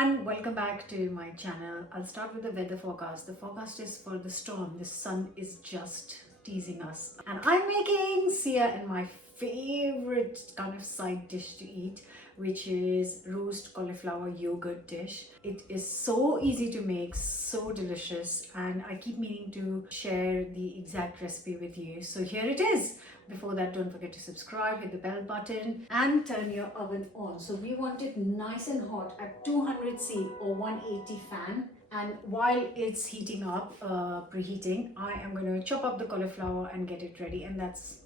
and welcome back to my channel. I'll start with the weather forecast. The forecast is for the storm. The sun is just teasing us. And I'm making Sia and my favorite kind of side dish to eat, which is roast cauliflower yogurt dish. It is so easy to make, so delicious, and I keep meaning to share the exact recipe with you. So here it is. Before that, don't forget to subscribe, hit the bell button and turn your oven on. So we want it nice and hot at 200C or 180 fan. And while it's heating up, preheating, I am going to chop up the cauliflower and get it ready. And let's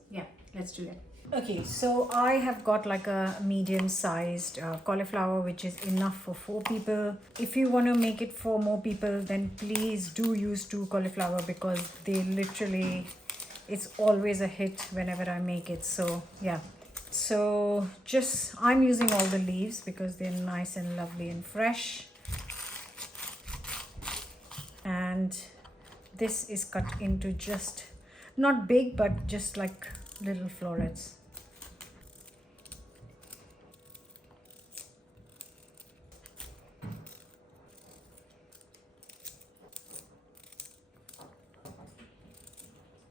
do it. Okay, so I have got like a medium-sized cauliflower, which is enough for 4 people. If you want to make it for more people, then please do use 2 cauliflower because they literally, it's always a hit whenever I make it. So yeah, so just I'm using all the leaves because they're nice and lovely and fresh. And this is cut into just not big, but just like little florets.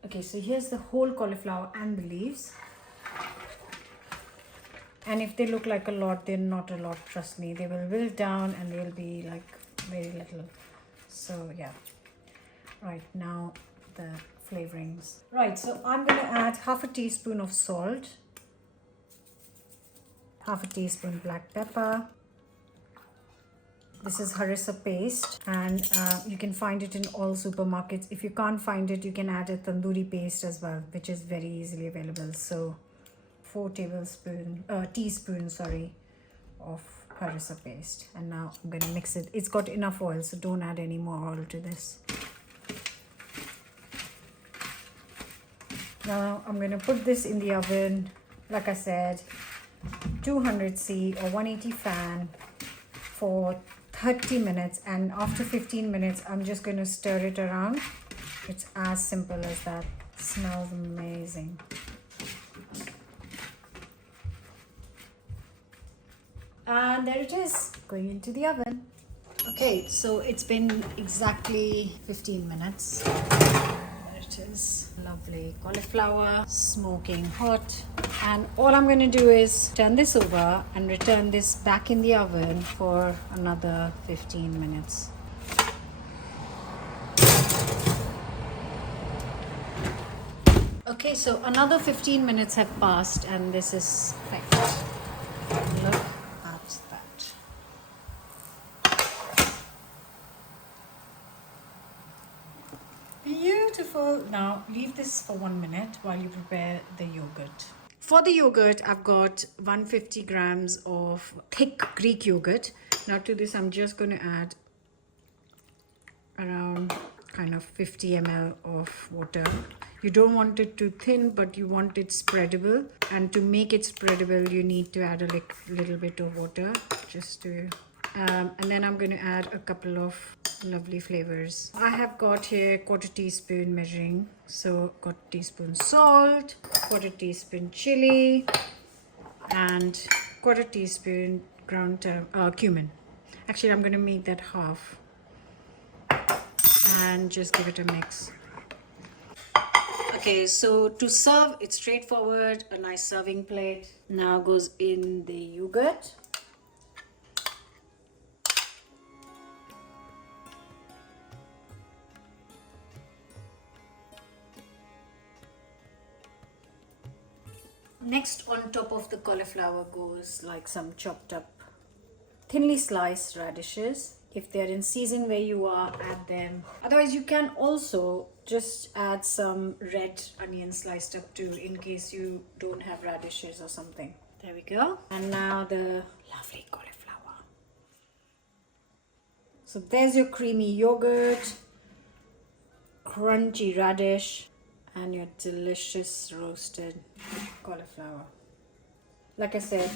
Okay, so here's the whole cauliflower and the leaves. And if they look like a lot, they're not a lot, trust me. They will wilt down and they'll be like very little. So yeah, right, now the flavorings. Right, so I'm going to add half a teaspoon of salt, half a teaspoon black pepper. This is harissa paste, and you can find it in all supermarkets. If you can't find it, you can add a tandoori paste as well, which is very easily available. So 4 teaspoons of harissa paste. And now I'm going to mix it. It's got enough oil, so don't add any more oil to this. Now I'm going to put this in the oven, like I said, 200C or 180 fan for 30 minutes, and after 15 minutes I'm just going to stir it around. It's as simple as that. It smells amazing. And there it is, going into the oven. Okay, so it's been exactly 15 minutes. There it is, lovely cauliflower, smoking hot. And all I'm going to do is turn this over and return this back in the oven for another 15 minutes. Okay, so another 15 minutes have passed and this is perfect. Look at that. Beautiful. Now leave this for 1 minute while you prepare the yogurt. For the yogurt, I've got 150 grams of thick Greek yogurt. Now to this, I'm just going to add around kind of 50 ml of water. You don't want it too thin, but you want it spreadable. And to make it spreadable, you need to add a little bit of water just to... and then I'm going to add a couple of lovely flavors. I have got here 1/4 teaspoon measuring, so 1/4 teaspoon salt, 1/4 teaspoon chili, and 1/4 teaspoon ground cumin. Actually, I'm going to make that half and just give it a mix. Okay, so to serve, it's straightforward. A nice serving plate now goes in the yogurt. Next, on top of the cauliflower goes like some chopped up, thinly sliced radishes. If they're in season where you are, add them. Otherwise, you can also just add some red onion sliced up too, in case you don't have radishes or something. There we go. And now the lovely cauliflower. So there's your creamy yogurt, crunchy radish, and your delicious roasted cauliflower. Like I said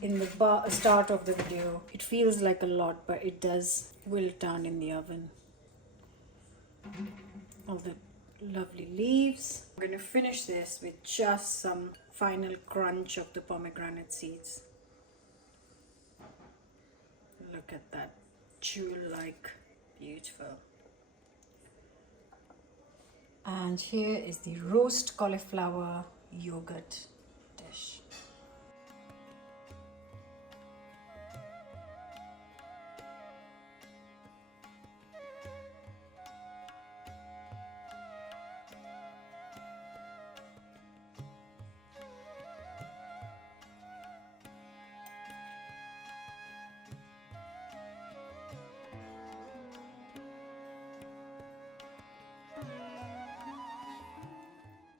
in the start of the video, it feels like a lot, but it does wilt down in the oven. All the lovely leaves. I'm going to finish this with just some final crunch of the pomegranate seeds. Look Look at that, jewel-like, beautiful. And here is the roast cauliflower yogurt dish.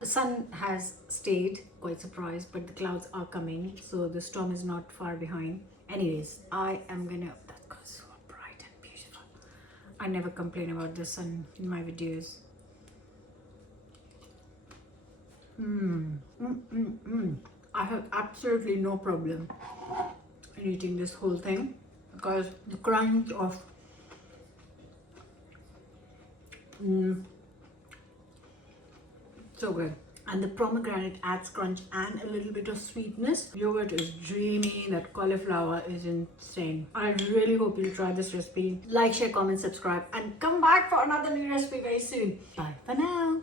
The sun has stayed, quite surprised, but the clouds are coming, so the storm is not far behind. Anyways, I am gonna, that goes so bright and beautiful. I never complain about the sun in my videos. I have absolutely no problem in eating this whole thing because the crunch of so good. And the pomegranate adds crunch and a little bit of sweetness. Yogurt is dreamy. That cauliflower is insane. I really hope you try this recipe. Like, share, comment, subscribe, and come back for another new recipe very soon. Bye for now.